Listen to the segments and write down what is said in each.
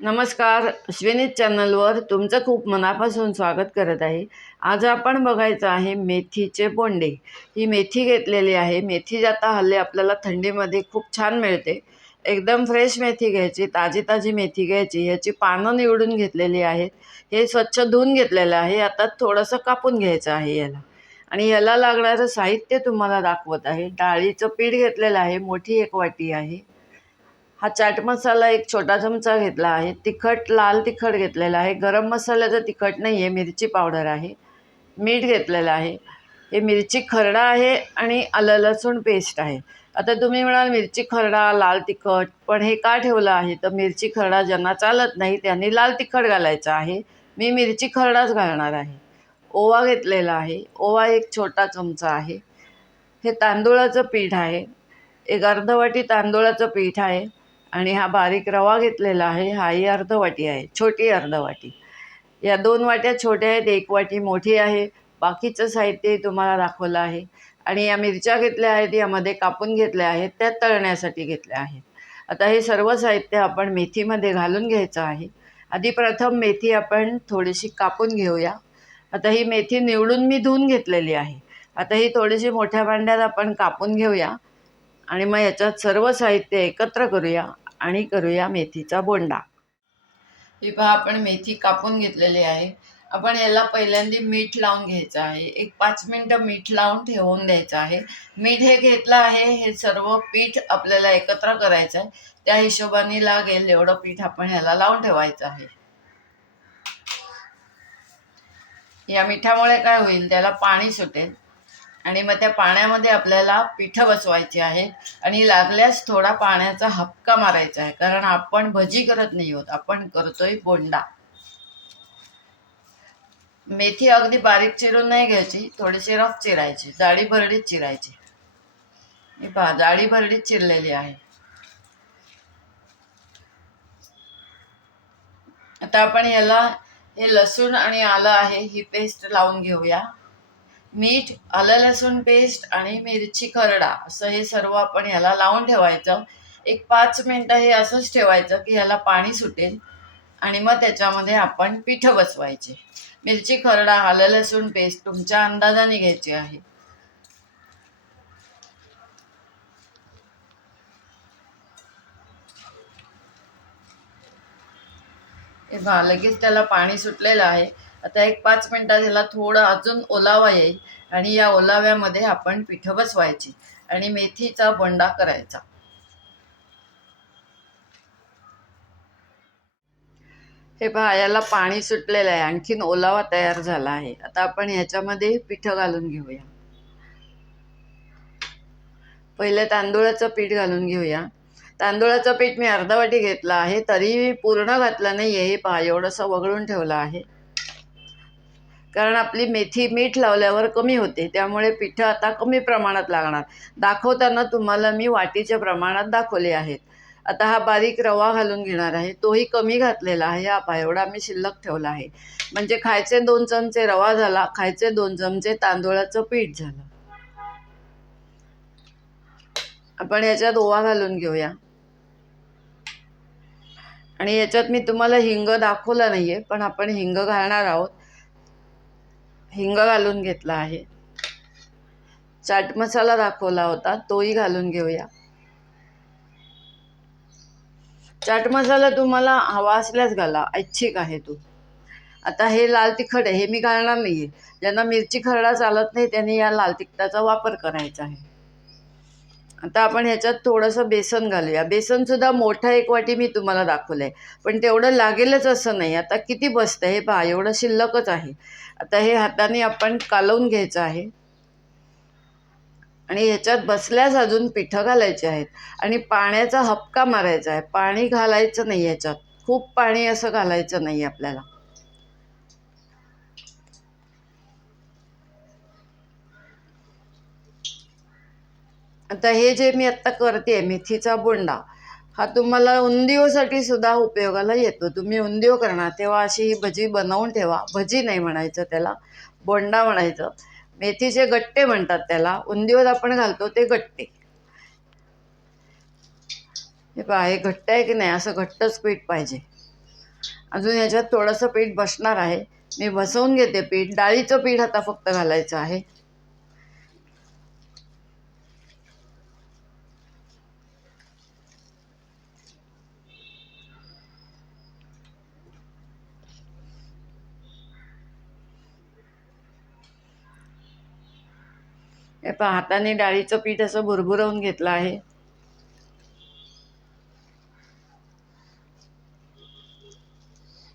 नमस्कार अश्विनी चॅनलवर तुमचं खूप मनापासून स्वागत करत आहे. आज आपण बघायचं आहे मेथीचे बोंडे. ही मेथी घेतलेली आहे. मेथी जाता हल्ली आपल्याला थंडीमध्ये खूप छान मिळते. एकदम फ्रेश मेथी घ्यायची ताजी ताजी मेथी घ्यायची. ह्याची पानं निवडून घेतलेली आहेत. हे स्वच्छ धुवून घेतलेलं आहे. आता थोडंसं कापून घ्यायचं आहे याला. आणि याला लागणारं साहित्य तुम्हाला दाखवत आहे. डाळीचं पीठ घेतलेलं आहे. मोठी एक वाटी आहे. हा चाट मसाला एक छोटा चमचा घेतला आहे. तिखट लाल तिखट घेतलेला आहे. गरम मसाल्याचं तिखट नाही आहे मिरची पावडर आहे. मीठ घेतलेलं आहे. हे मिरची खरडा आहे आणि आलं लसूण पेस्ट आहे. आता तुम्ही म्हणाल मिरची खरडा लाल तिखट पण हे का ठेवलं आहे? तर मिरची खरडा ज्यांना चालत नाही त्यांनी लाल तिखट घालायचं आहे. मी मिरची खरडाच घालणार आहे. ओवा घेतलेला आहे. ओवा एक छोटा चमचा आहे. हे तांदूळाचं पीठ आहे. एक अर्धवाटी तांदूळाचं पीठ आहे. आणि हा बारीक रवा घेतलेला आहे हाही अर्ध वाटी आहे छोटी अर्ध वाटी या दोन वाट्या छोट्या आहेत एक वाटी मोठी आहे बाकीचं साहित्य तुम्हाला दाखवलं आहे. आणि या मिरच्या घेतल्या आहेत यामध्ये कापून घेतल्या आहेत त्या तळण्यासाठी घेतल्या आहेत. आता हे सर्व साहित्य आपण मेथीमध्ये घालून घ्यायचं आहे. आधी प्रथम मेथी आपण थोडीशी कापून घेऊया. आता ही मेथी निवडून मी धुवून घेतलेली आहे. आता ही थोडीशी मोठ्या भांड्यात आपण कापून घेऊया. आणि मग याच्यात सर्व साहित्य एकत्र करूया. आणि करूया मेथीचा बोंडा. ही पहा आपण मेथी कापून घेतलेली आहे. आपण याला पहिल्यांदा मीठ लावून घ्यायचं आहे. एक पाच मिनटं मीठ लावून ठेवून द्यायचं आहे. मीठ हे घेतलं आहे हे सर्व पीठ आपल्याला एकत्र करायचं आहे. त्या हिशोबाने लागेल एवढं पीठ आपण ह्याला लावून ठेवायचं आहे. या मिठामुळे काय होईल? त्याला पाणी सुटेल. आणि मग त्या पाण्यामध्ये आपल्याला पिठं बसवायची आहे आणि लागल्यास थोडा पाण्याचा हपका मारायचा आहे. कारण आपण भजी करत नाही आहोत. आपण करतोय बोंडा. मेथी अगदी बारीक चिरून नाही घ्यायची. थोडीशी रफ चिरायची. जाळी भरडीत चिरायची. मी पहा जाळी भरडीत चिरलेली आहे. आता आपण याला हे लसूण आणि आलं आहे. ही पेस्ट लावून घेऊया. मीठ आलं लसूण पेस्ट आणि मिरची खरडा असं हे सर्व आपण ह्याला लावून ठेवायचं. एक पाच मिनटं हे असंच ठेवायचं की ह्याला पाणी सुटेल आणि मग त्याच्यामध्ये आपण पिठं बसवायचे. मिरची खरडा आलं लसूण पेस्ट तुमच्या अंदाजाने घ्यायची आहे. हे लगेच त्याला पाणी सुटलेलं आहे. आता एक पाच मिनटात ह्याला थोडं अजून ओलावा येईल. आणि या ओलाव्यामध्ये आपण पिठं बसवायची. आणि मेथीचा बंडा करायचा. हे पहा याला पाणी सुटलेलं आहे. आणखीन ओलावा तयार झाला आहे. आता आपण ह्याच्यामध्ये पिठं घालून घेऊया. पहिले तांदूळाचं पीठ घालून घेऊया. तांदूळाचं पीठ मी अर्धा वाटी घेतलं आहे. तरी पूर्ण घातलं नाही आहे हे पहा एवढंसं वगळून ठेवलं आहे. कारण आपली मेथी मीठ लावल्यावर कमी होते. त्यामुळे पिठं आता कमी प्रमाणात लागणार. दाखवताना तुम्हाला मी वाटीच्या प्रमाणात दाखवले आहेत. आता हा बारीक रवा घालून घेणार आहे. तोही कमी घातलेला आहे. हा पहा एवढा मी शिल्लक ठेवला आहे. म्हणजे खायचे दोन चमचे रवा झाला खायचे दोन चमचे तांदूळाचं पीठ झालं. आपण याच्यात ओवा घालून घेऊया. आणि याच्यात मी तुम्हाला हिंग दाखवला आहे पण आपण हिंग घालणार आहोत. हिंग घालून घेतला आहे. चाट मसाला दाखवला होता तोही घालून घेऊया. चाट मसाला तुम्हाला हवा असल्यास घाला ऐच्छिक आहे तो. आता हे लाल तिखट आहे हे मी घालणार नाहीये. ज्यांना मिरची खरडा चालत नाही त्यांनी या लाल तिखटाचा वापर करायचा आहे. आता आपण ह्याच्यात थोडंसं बेसन घालूया. बेसनसुद्धा मोठं एक वाटी मी तुम्हाला दाखवलं आहे पण तेवढं लागेलच असं नाही. आता किती बसतं हे पहा एवढं शिल्लकच आहे. आता हे हाताने आपण कालवून घ्यायचं आहे. आणि ह्याच्यात बसल्यास अजून पिठं घालायची आहेत. आणि पाण्याचा हपका मारायचा आहे. पाणी घालायचं नाही ह्याच्यात. खूप पाणी असं घालायचं नाही आपल्याला. आता हे जे मी आत्ता करते मेथीचा बोंडा हा तुम्हाला उंदिओसाठी सुद्धा उपयोगाला येतो. तुम्ही उंदिओ करणार तेव्हा अशी ही भजी बनवून ठेवा. भजी नाही म्हणायचं त्याला बोंडा म्हणायचं. मेथीचे गट्टे म्हणतात त्याला. उंदिओत आपण घालतो ते गट्टे. हे पहा हे घट्ट आहे की नाही? असं घट्टच पीठ पाहिजे. अजून ह्याच्यात थोडंसं पीठ बसणार आहे. मी बसवून घेते पीठ. डाळीचं पीठ आता फक्त घालायचं आहे. हे पहा हाताने डाळीचं पीठ असं भुरभुरवून घेतलं आहे.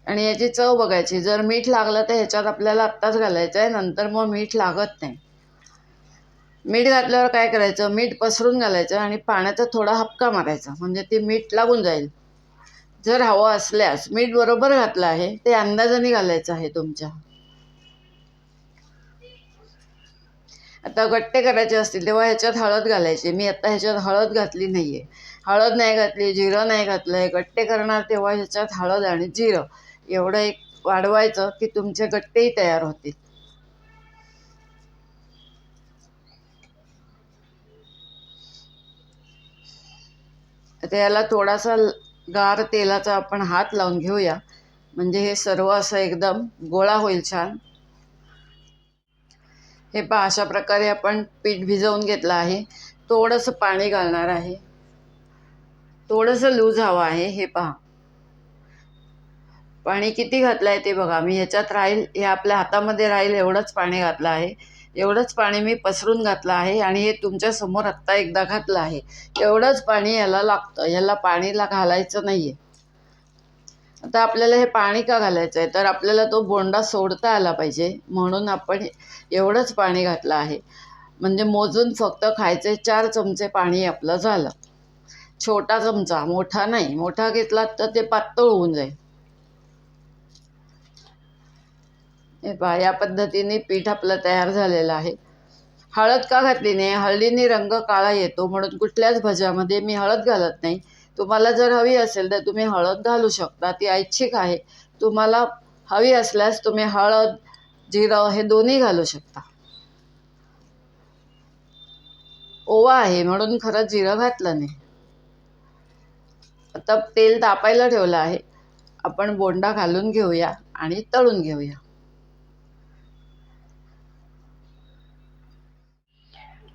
आणि याची चव बघायची. जर मीठ लागलं तर ह्याच्यात आपल्याला आत्ताच घालायचं आहे नंतर मग मीठ लागत नाही. मीठ घातल्यावर काय करायचं? मीठ पसरून घालायचं आणि पाण्याचा थोडा हपका मारायचा. म्हणजे ते मीठ लागून जाईल. जर हवं असल्यास मीठ बरोबर घातलं आहे ते अंदाजाने घालायचं आहे तुमच्या. आता गट्टे करायचे असतील तेव्हा ह्याच्यात हळद घालायची. मी आता ह्याच्यात हळद घातली नाही आहे हळद नाही घातली जिरं नाही घातलं आहे गट्टे करणार तेव्हा ह्याच्यात हळद आणि जिरं एवढं एक वाढवायचं की तुमचे गट्टेही तयार होतील. आता याला थोडासा गार तेलाचा आपण हात लावून घेऊया. म्हणजे हे सर्व असं एकदम गोळा होईल छान. हे पहा अशा प्रकारे आपण पीठ भिजवून घेतलं आहे. थोडंसं पाणी घालणार आहे. थोडंसं लूज हवं आहे हे पहा. पाणी किती घातलं आहे ते बघा. मी ह्याच्यात राहील हे आपल्या हातामध्ये राहील एवढंच पाणी घातलं आहे. एवढंच पाणी मी पसरून घातलं आहे आणि हे तुमच्यासमोर आत्ता एकदा घातलं आहे. एवढंच पाणी याला लागतं. याला पाणीला घालायचं नाही आहे आता आपल्याला हे पाणी का घालायचं आहे तर आपल्याला तो बोंडा सोडता आला पाहिजे. म्हणून आपण एवढंच पाणी घातलं आहे. म्हणजे मोजून फक्त खायचे चार चमचे पाणी आपलं झालं. छोटा चमचा मोठा नाही. मोठा घेतला तर ते पातळ होऊन जाईल. हे पहा या पद्धतीने पीठ आपलं तयार झालेलं आहे. हळद का घातली नाही? हळदीने रंग काळा येतो. म्हणून कुठल्याच भज्यामध्ये मी हळद घालत नाही. तुम्हाला जर हवी असेल तर तुम्ही हळद घालू शकता ती ऐच्छिक आहे. तुम्हाला हवी असल्यास तुम्ही हळद जिरं हे दोन्ही घालू शकता. ओवा आहे म्हणून खरं जिरं घातलं नाही. आता तेल तापायला ठेवलं आहे. आपण बोंडा घालून घेऊया आणि तळून घेऊया.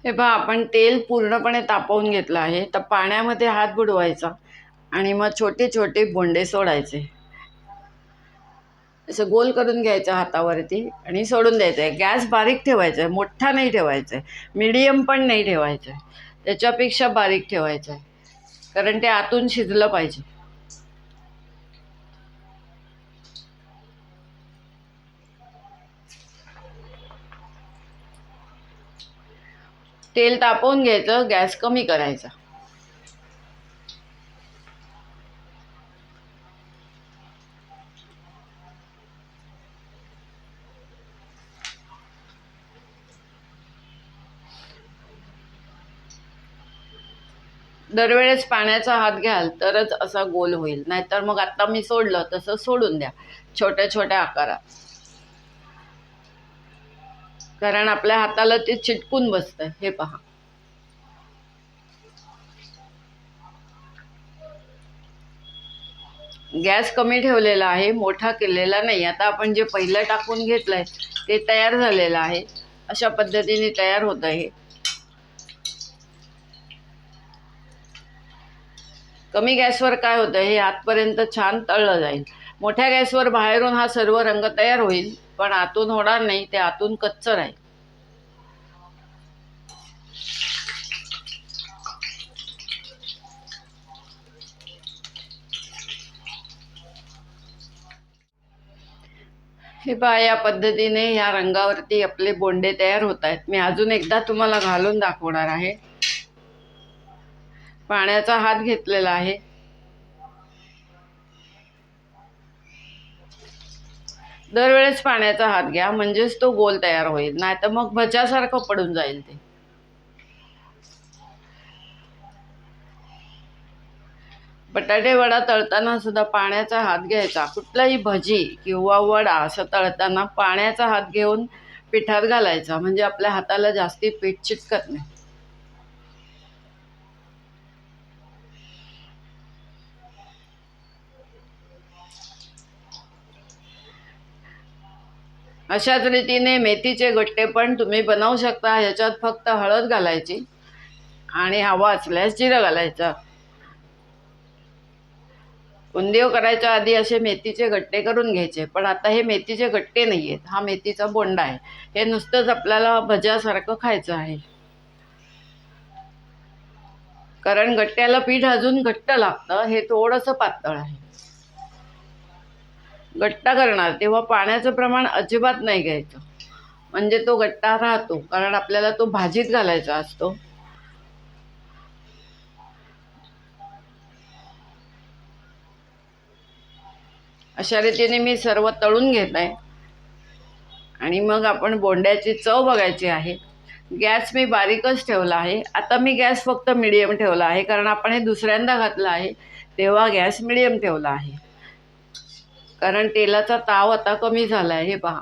हे पहा आपण तेल पूर्णपणे तापवून घेतलं आहे. तर पाण्यामध्ये हात बुडवायचा आणि मग छोटे छोटे बोंडे सोडायचे. असं गोल करून घ्यायचं हातावरती आणि सोडून द्यायचं. आहे गॅस बारीक ठेवायचा आहे मोठा नाही ठेवायचा आहे मीडियम पण नाही ठेवायचं. आहे त्याच्यापेक्षा बारीक ठेवायचं. आहे कारण ते आतून शिजलं पाहिजे. तेल तापवून घ्यायचं गॅस कमी करायचा. दरवेळेस पाण्याचा हात घ्याल तरच असा गोल होईल. नाहीतर मग आता मी सोडलं तसं सोडून द्या. छोट्या छोट्या आकारात. कारण आपल्या हाताला ते चिटकून बसतं. हे पहा. गॅस कमी ठेवलेला आहे मोठा केलेला नाही. आता आपण जे पहिलं टाकून घेतलंय ते तयार झालेलं आहे. अशा पद्धतीने तयार होत आहे. कमी गॅसवर काय होतं? हे आतपर्यंत छान तळलं जाईल. मोठ्या गॅसवर बाहेरून हा सर्व रंग तयार होईल. पण आतून होणार नाही ते आतून कच्च राहील हे पहा या पद्धतीने ह्या रंगावरती आपले बोंडे तयार होत आहेत. मी अजून एकदा तुम्हाला घालून दाखवणार आहे. पाण्याचा हात घेतलेला आहे. दरवेळेस पाण्याचा हात घ्या म्हणजेच तो गोल तयार होईल. नाही तर मग भजासारखं पडून जाईल ते. बटाटे वडा तळताना सुद्धा पाण्याचा हात घ्यायचा. कुठलाही भजी किंवा वडा असं तळताना पाण्याचा हात घेऊन पिठात घालायचा. म्हणजे आपल्या हाताला जास्ती पीठ चिटकत नाही. अशाच रीतीने मेथीचे गट्टे पण तुम्ही बनवू शकता. ह्याच्यात फक्त हळद घालायची आणि हवा असल्यास जिरं घालायचं. उंदीव करायच्या आधी असे मेथीचे गट्टे करून घ्यायचे पण आता हे मेथीचे गट्टे नाही आहेत हा मेथीचा बोंडा आहे. हे नुसतंच आपल्याला भज्यासारखं खायचं आहे. कारण गट्ट्याला पीठ अजून घट्ट लागतं. हे थोडंसं पातळ आहे. गट्टा करणार तेव्हा पाण्याचं प्रमाण अजिबात नाही घ्यायचं. म्हणजे तो गट्टा राहतो कारण आपल्याला तो भाजीत घालायचा असतो. अशा रीतीने मी सर्व तळून घेत आहे आणि मग आपण बोंड्याची चव बघायची आहे. गॅस मी बारीकच ठेवला आहे. आता मी गॅस फक्त मिडियम ठेवला आहे कारण आपण हे दुसऱ्यांदा घातलं आहे तेव्हा गॅस मिडियम ठेवला आहे. कारण तेलाचा ताव आता कमी झाला आहे हे पहा.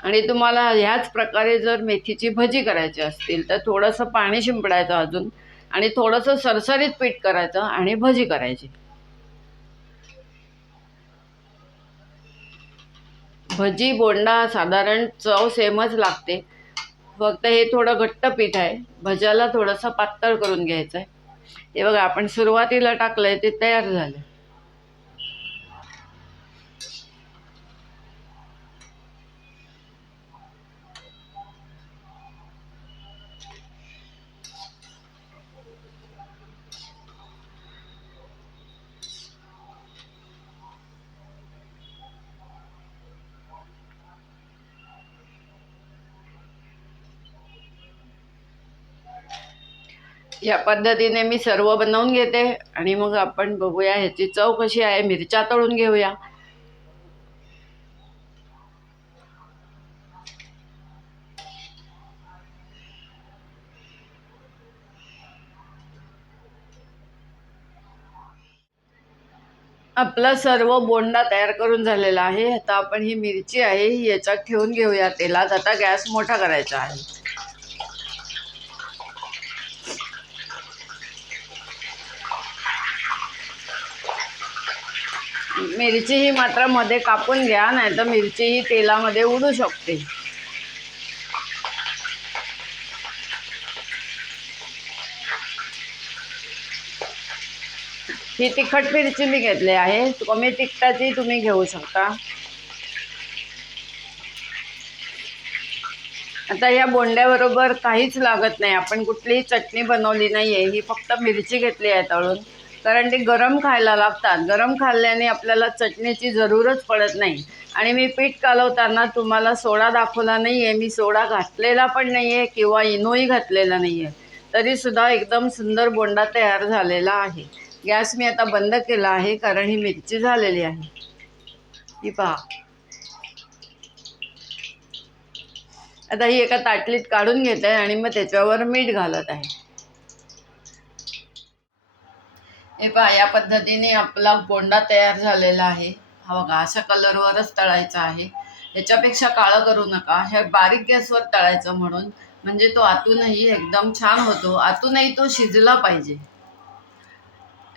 आणि तुम्हाला ह्याच प्रकारे जर मेथीची भजी करायची असतील तर थोडंसं पाणी शिंपडायचं अजून आणि थोडंसं सरसरीत पीठ करायचं आणि भजी करायची. भजी बोंडा साधारण चव सेमच लागते. फक्त हे थोडं घट्ट पीठ आहे. भज्याला थोडंसं पातळ करून घ्यायचं आहे हे बघा आपण सुरुवातीला टाकलंय ते तयार झालं. या पद्धतीने मी सर्व बनवून घेते. आणि मग आपण बघूया ह्याची चव कशी आहे. मिरच्या तळून घेऊया. आपला सर्व बोंडा तयार करून झालेला आहे. आता आपण ही मिरची आहे ही याच्यात ठेवून घेऊया. तेलात आता गॅस मोठा करायचा आहे. मिरची ही मात्रमध्ये कापून घ्या नाही तर मिरची ही तेलामध्ये उडू शकते. ही तिखट मिरची मी घेतली आहे. कमी तिखटाची तुम्ही घेऊ शकता. आता या बोंड्याबरोबर काहीच लागत नाही. आपण कुठलीही चटणी बनवली नाही आहे ही फक्त मिरची घेतली आहे तळून. कारण ते गरम खायला लागतात. गरम खाल्ल्याने आपल्याला चटणीची जरूरच पडत नाही. आणि मी पीठ कालवताना तुम्हाला सोडा दाखवला नाही आहे मी सोडा घातलेला पण नाही आहे किंवा इनोही घातलेला नाही आहे तरीसुद्धा एकदम सुंदर बोंडा तयार झालेला आहे. गॅस मी आता बंद केला आहे कारण ही मिरची झालेली आहे. ही पहा. आता ही एका ताटलीत काढून घेत आहे आणि मग त्याच्यावर मीठ घालत आहे. हे पहा या पद्धतीने आपला बोंडा तयार झालेला आहे. हा बघा अशा कलरवरच तळायचा आहे. याच्यापेक्षा काळं करू नका. हे बारीक गॅसवर तळायचं म्हणून. म्हणजे तो आतूनही एकदम छान होतो. आतूनही तो शिजला पाहिजे.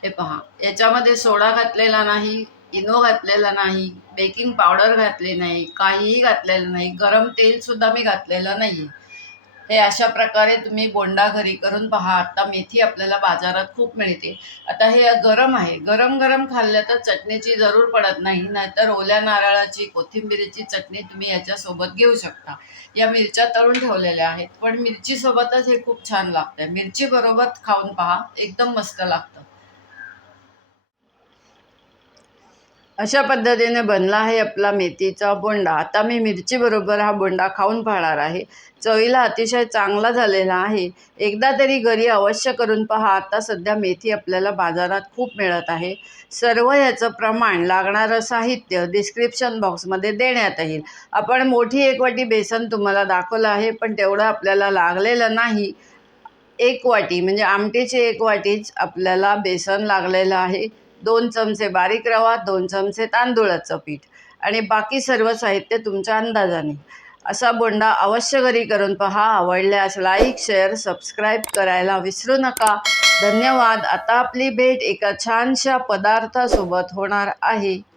हे पहा याच्यामध्ये सोडा घातलेला नाही इनो घातलेला नाही बेकिंग पावडर घातली नाही काहीही घातलेलं नाही. गरम तेलसुद्धा मी घातलेलं नाही आहे हे अशा प्रकारे तुम्ही बोंडा घरी करून पहा. आता मेथी आपल्याला बाजारात खूप मिळते. आता हे गरम आहे. गरम गरम खाल्लं तर चटणीची जरूर पडत नाही. नाहीतर ओल्या नारळाची कोथिंबिरीची चटणी तुम्ही याच्यासोबत घेऊ शकता. या मिरच्या तळून ठेवलेल्या आहेत. पण मिरचीसोबतच हे खूप छान लागतं मिरची बरोबर खाऊन पहा. एकदम मस्त लागतं. अशा पद्धतीने बनला आहे आपला मेथीचा बोंडा. आता मी मिरचीबरोबर हा बोंडा खाऊन पाहणार आहे. चवीला अतिशय चांगला झालेला आहे. एकदा तरी घरी अवश्य करून पहा. आता सध्या मेथी आपल्याला बाजारात खूप मिळत आहे. सर्व याचं प्रमाण लागणारं साहित्य डिस्क्रिप्शन बॉक्समध्ये देण्यात येईल. आपण मोठी एक वाटी बेसन तुम्हाला दाखवलं आहे पण तेवढं आपल्याला लागलेलं नाही. एक वाटी म्हणजे आमटीची एक वाटीच आपल्याला बेसन लागलेलं आहे. दोन चमचे बारीक रवा दोन चमचे तांदूळाचं पीठ आणि बाकी सर्व साहित्य तुमच्या अंदाजाने. असा बोंडा अवश्य घरी करून पहा. आवडल्यास लाईक शेअर सबस्क्राईब करायला विसरू नका. धन्यवाद. आता आपली भेट एका छानशा पदार्थासोबत होणार आहे.